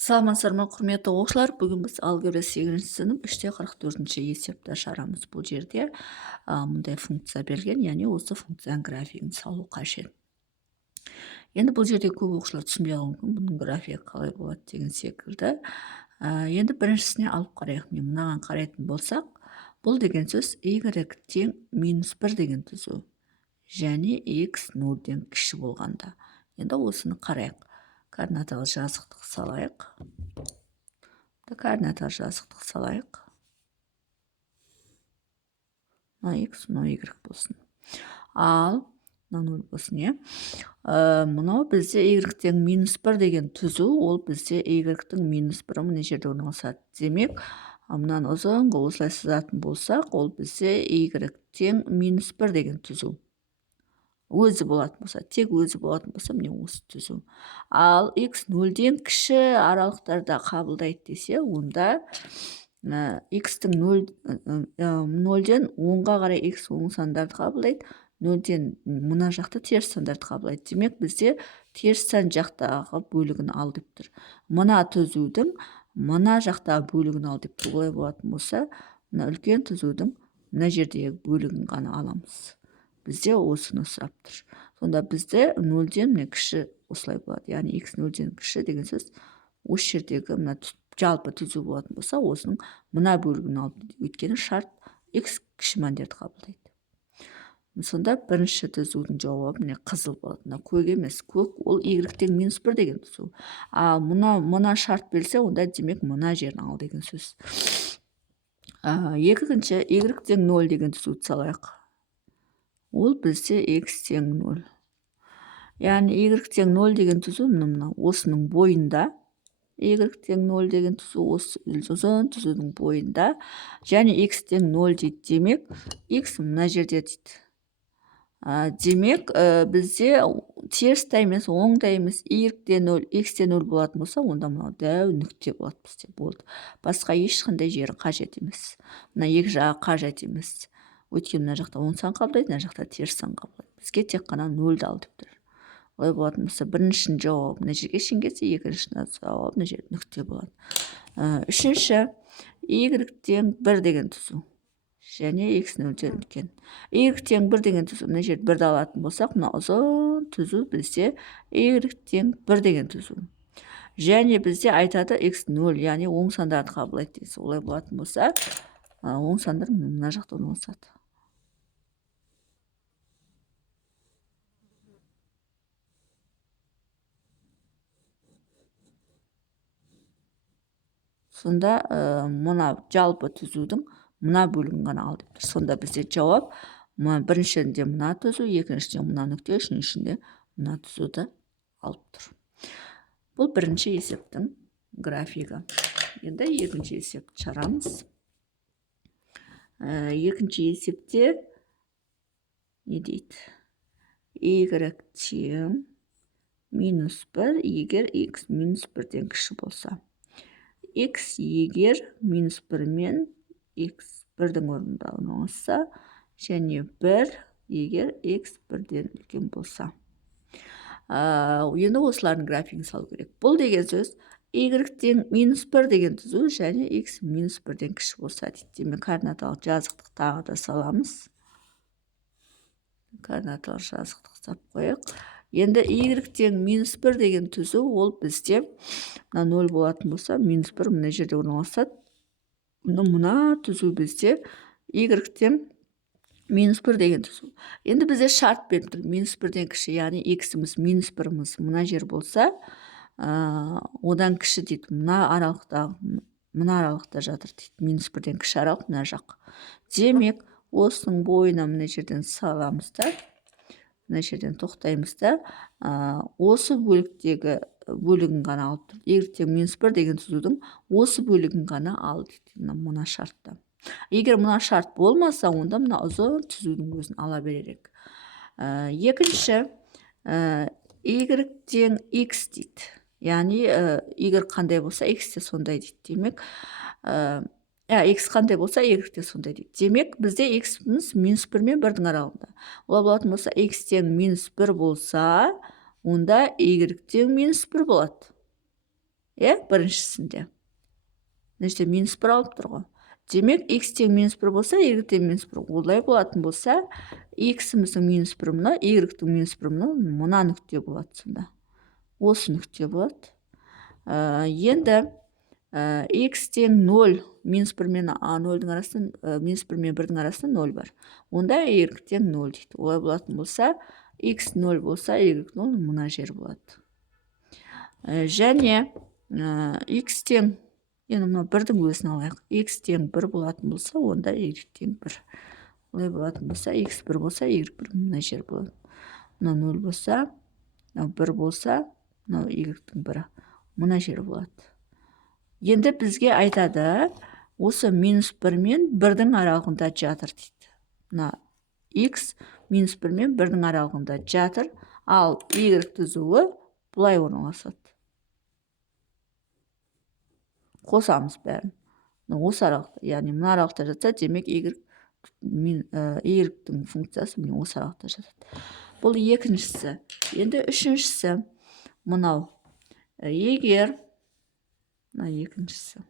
Саламатсыздар ма, құрметті оқушылар? Бүгін біз алгебра 8-ші сынып 3-44 есепті ашарамыз. Бұл жерде мұндай функция берген, яғни осы функцияның графигін салу қажет. Енді бұл жерде көп оқушылар түсінбей қалуы мүмкін, бұның графигі қалай болады деген секілді. Енді біріншісіне алып қарайық. Мынаған қарайтын болсақ, бұл деген сөз y тең -1 деген түзу, және x 0-ден кіші болғанда. Енді осыны қарайық. Координаталы жазықтық салайық. Координаталы жазықтық салайық. Мына x, мына y болсын. Ал, мына 0 болсын, мынау бізде y тең -1 деген түзу, ол бізде y-тің -1 мына жерде орналасады. Демек, мынаны ұзынғы осылай сызатын болсақ, ол бізде y тең -1 деген түзу. Өзі болатын болса, тек өзі болатын болса, міне осы түзу. Ал x 0-ден кіші аралықтарда қабылдайды десе, онда x-тің 0-ден 10-ға қарай x оң сандарды қабылдайды, 0-ден мына жақта теріс сандарды қабылдайды. Демек, бізде теріс сан жақтағы бөлігін ал деп тұр. Мына түзудің мына жақтағы бөлігін ал деп тұр. Олай болатын болса, мына үлкен түзудің мына жердегі бөлігін ғана аламыз. Бізде осыны сұрап тұр. Сонда бізде 0-ден кіші осылай болады. Яғни x 0-ден кіші деген сөз осы жердегі мына жалпы түзу болатын болса, осының мына бөлігін алып, өйткені шарт x кіші мәндерді қабылдайды. Сонда бірінші түзудің жауабы міне қызыл болады. Мына көк емес, көк ол y тең -1 деген түзу. Ал мына шарт берсе, онда демек мына жерін ал деген сөз. Екінші y тең 0 деген түзуді салайық. Ол бізде x тең 0. Яғни y тең 0 деген түзу мына осының бойында. Y тең 0 деген түзу осы ұзын түзудің бойында. Және x тең 0 дейді. Демек, x мына жерде дейді. Демек, бізде теріс та емес, оң да емес, y те 0, x те 0 болатын болса, онда мынау дәу нүкте болады бізде. Болды. Басқа ешқандай жері қажет емес. Мына екі жағы қажет емес. Өйткені мына жақта оң сан қабылдайды, мына жақта теріс сан қабылдайды. Бізге тек қана 0-ді ал деп тұр. Олай болатын болса, біріншінің жауабы мына жерге шейін келсе, екіншінің жауабы мына жерде нүкте болады. Үшінші, y тең 1 деген түзу. Және x 0-ден үлкен. Y тең 1 деген түзу. Мына жерде 1-ді алатын болсақ, мына ұзын түзу бізде y тең 1 деген түзу. Және бізде айтады x 0, яғни оң сандарды қабылдайды дейсіз. Олай болатын болса, оң сандар мына жақта орналасады. Сонда мына жалпы түзудің мына бөлігін ғана ал деп тұр. Сонда бізде жауап біріншінде мына түзу, екіншінде мына нүкте, үшіншінде мына түзуді алып тұр. Бұл бірінші есептің графигі. Енді екінші есепті шығарамыз. Екінші есепте не дейді? Y тең -1 егер x -1-ден кіші болса. X егер -1 мен x 1-дің орнында орналасса, және 1 егер x 1-ден үлкен болса. Енді осылардың графигін салу керек. Бұл деген сөз y тең -1 деген түзу, және x -1-ден кіші болса дейді. Демек, координаталық жазықтық тағы да саламыз. Координаталық жазықтық сап қойық. Енді y тең -1 деген түзу, ол бізде мына 0 болатын болса, -1 мына жерде орналасады. Мына түзу бізде y тең -1 деген түзу. Енді бізде шарт беріп тұр, -1-ден кіші, яғни x-іміз -1-іміз мына жер болса, одан кіші дейді. Мына аралықта жатыр дейді. -1-ден кіші аралық мына жақ. Демек, осының бойына мына жерден саламыз да, мына жерден тоқтаймыз да, осы бөліктегі бөлігін ғана алып тұр. Y тең -1 деген түзудің осы бөлігін ғана ал дейді. Мына шартта. Егер мына шарт болмаса, онда мына ұзын түзудің өзін ала беререк. Екінші, y тең x дейді. Яғни, y қандай болса, x те сондай дейді. Демек, x қандай болса, y те сондай дейді. Демек, бізде x-іміз -1 мен 1-дің аралығында. Олай болатын болса, x тең -1 болса, онда y тең -1 болады. біріншісінде. Значит, минус 1 алып тұр ғой. Демек, x тең минус 1 болса, y тең минус 1. Олай болатын болса, x-іміздің минус 1 мұна, y-дің минус 1 мұна нүкте болады сонда. Осы нүкте болады. Енді x тең 0, минус 1 мен 0-дің арасында, минус 1 мен 1-дің арасында 0 бар. Онда y тең 0 дейді. Олай болатын болса, x 0 болса, y 0 мұна жер болады. Және x тең, енді мұна 1-дің өзін алайық. X тең 1 болатын болса, онда y тең 1. Олай болатын болса, x 1 болса, y 1 мұна жер болады. Мұна 0 болса, 1 болса, y тең 1. Мұна жер болады. Енді бізге айтады, осы минус 1 мен 1-дің аралығында жатыр дейді. Мұна x минус 1 мен 1-дің аралығында жатыр, ал y түзуі бұлай орналасады. Қосамыз бәрін. Осы аралықта, яғни мұна аралықта жатса, демек y-дің функциясы осы аралықта жатады. Бұл екіншісі. Енді үшіншісі, мұнау. Егер, мұна екіншісі,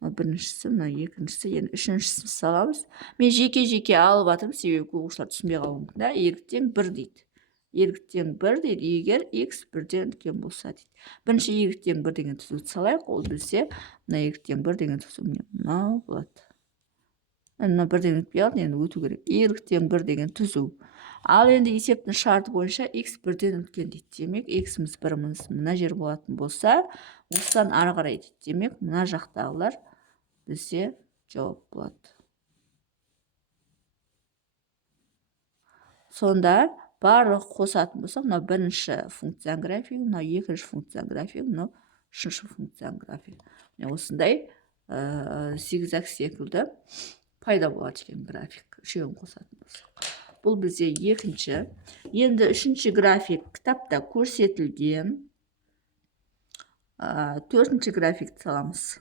біріншісі, мұна екіншісі, енді үшіншісін саламыз. Мен жеке-жеке алып атырмын, себебі оқушылар түсінбей қалуы мүмкін. Y тең 1 дейді. Y тең 1 дейді, егер x 1-ден үлкен болса дейді. Бірінші y тең 1 деген түзуді салайық, ол бізде мына y тең 1 деген түзу мынау болады. Мына 1 деген өтпей қалды, енді өту керек. Y тең 1 деген түзу. Ал енді есептің шарты бойынша x 1-ден үлкен дейді. Демек, x-іміз 1-іміз мына жер болатын болса, осыдан ары қарай дейді. Демек, мына жақтағылар бізде жауап болады. Сонда барлық қосатын болса, мына бірінші функцияның графигі, мына екінші функцияның графигі, мына үшінші функцияның графигі. Осындай зигзаг секілді пайда болады екен график. Үшеуін қосатын болса. Бұл бізде екінші. Енді үшінші график кітапта көрсетілген. Төртінші графикті саламыз.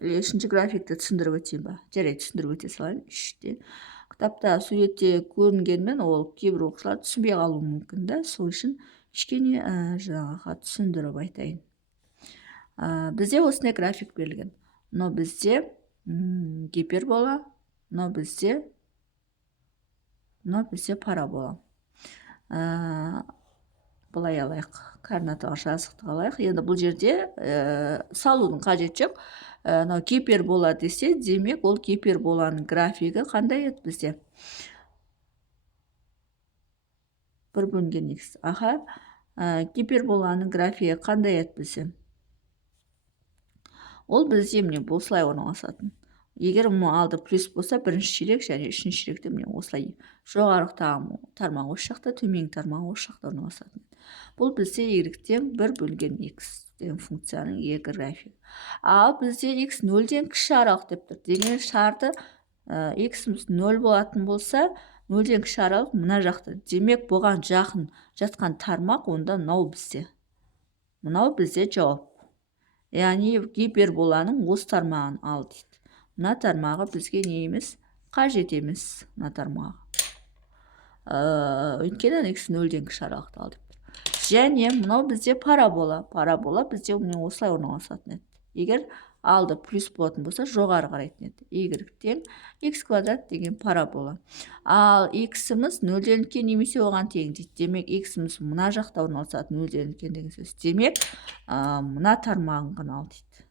Үшінші графикті түсіндіріп өтейін ба? Жарайды, түсіндіріп өте салайын. Үште. Кітапта суретте көрінгенмен, ол кейбір оқушылар түсінбей қалуы мүмкін да, сол үшін кішкене жаңағы түсіндіріп айтайын. Бізде осындай график берілген. Мынау бізде гипербола, мынау бізде парабола. Былай алайық, координатаға жазықты алайық. Енді бұл жерде салудың қажет жоқ. Гипербола десе, демек ол гиперболаның графигі қандай еді бізде? 1 бөлінген x. Гиперболаның графигі қандай еді бізде? Ол бізде міне осылай орналасатын. Егер мұны алды плюс болса, бірінші ширек және үшінші ширекте міне осылай жоғарғы тармағы осы жақта, төменгі тармағы осы жақта орналасатын. Бұл бізде y тең 1 бөлінген x деген функцияның графигі. Ал бізде x 0-ден кіші аралық деп тұр. Деген шарты x-іміз 0 болатын болса, 0-ден кіші аралық мына жақта. Демек, бұған жақын жатқан тармақ онда мынау бізде. Мынау бізде жауап. Яғни гиперболаның осы тармағын ал дейді. Мына тармағы бізге не емес? Қажет емес мына тармағы. Өйткені x 0-ден кіші аралықты ал деп тұр. Және мынау бізде парабола. Парабола бізде осылай орналасатын еді. Егер алды плюс болатын болса, жоғары қарайтын еді. Y тең x квадрат деген парабола. Ал x-іміз 0-ден үлкен немесе оған тең дейді. Демек, x-іміз мына жақта орналасатын 0-ден үлкен деген сөз. Демек, мына тармағын ғана ал дейді.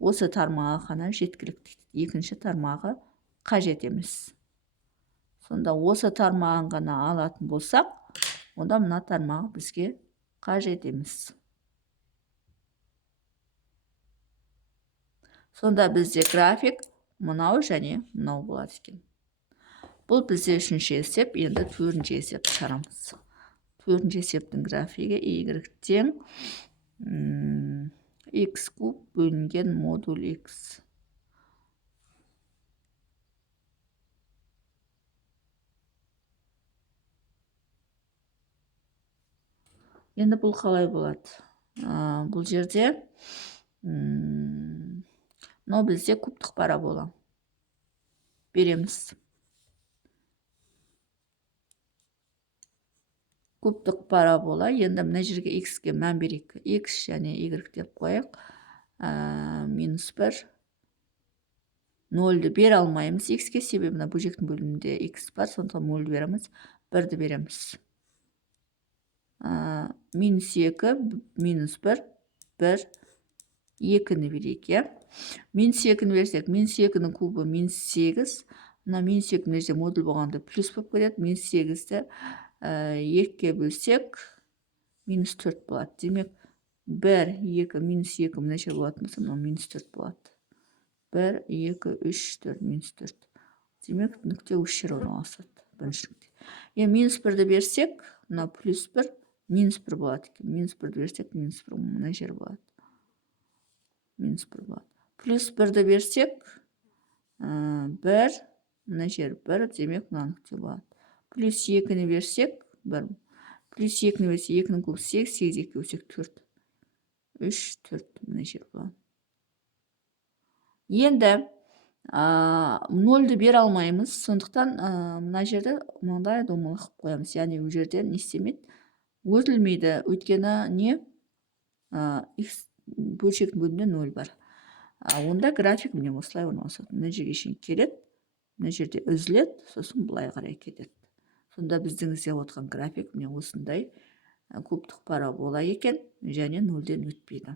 Осы тармағы ғана жеткілікті дейді. Екінші тармағы қажет емес. Сонда осы тармағын ғана алатын болсақ, онда мына тармағы бізге қажет емес. Сонда бізде график мынау және мынау болады екен. Бұл бізде үшінші есеп, енді төртінші есеп шығарамыз. Төртінші есептің графигі y тең x куб бөлінген модуль x. Енді бұл қалай болады? Бұл жерде мынау бізде кубтық парабола. Береміз. кубтық парабола. Енді мына жерге x-ке мән берейік. X және y деп қояйық. Минус 1. 0-ді бере алмаймыз x-ке, себебі мына бөлшектің бөлімінде x бар, сондықтан 0-ді береміз, 1-ді береміз. Минус 2, минус 1, 1, 2-ні берейік, е? Минус 2-ні берсек, минус 2-ні кубы минус 8. Мына минус 2-ні берсек, модуль болғанда плюс болып кетеді. Минус 8-ді 2-ге бөлсек, минус 4 болады. Демек, 1, 2, минус 2 мына жер болатын болса, минус 4 болады. 1, 2, 3, 4, минус 4. Демек, нүкте осы жер орналасады. Бірінші нүкте. Минус 1-ді берсек, мына плюс 1, минус 1 болады. Минус 1-ді берсек, минус 1 мына жер болады. Минус 1 болады. Плюс 1-ді берсек, 1, мына жер 1, демек, мына нүкте болады. Плюс 2-ні берсек, 1. Плюс 2-ні берсек, 2-нің кубы 8, 8 2 берсек 4. 3, 4, мына жер болады. Енді 0-ді бере алмаймыз, сондықтан мына жерді мынандай домалақ қылып қоямыз. Яғни ол жерде не істемейді? Өтілмейді. Өйткені не? X бөлшектің бөлімінде 0 бар. Онда график міне осылай орналасады. Мына жерге шейін келеді, мына жерде үзіледі, сосын былай қарай кетеді. Сонда біздің іздеп отырған график міне осындай кубтық парабола екен, және 0-ден өтпейді.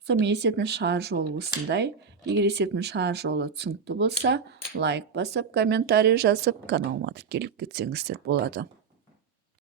Сонымен есептің шығар жолы осындай. Егер есептің шығар жолы түсінікті болса, лайк басып, комментарий жазып, каналыма тіркеліп кетсеңіздер болады.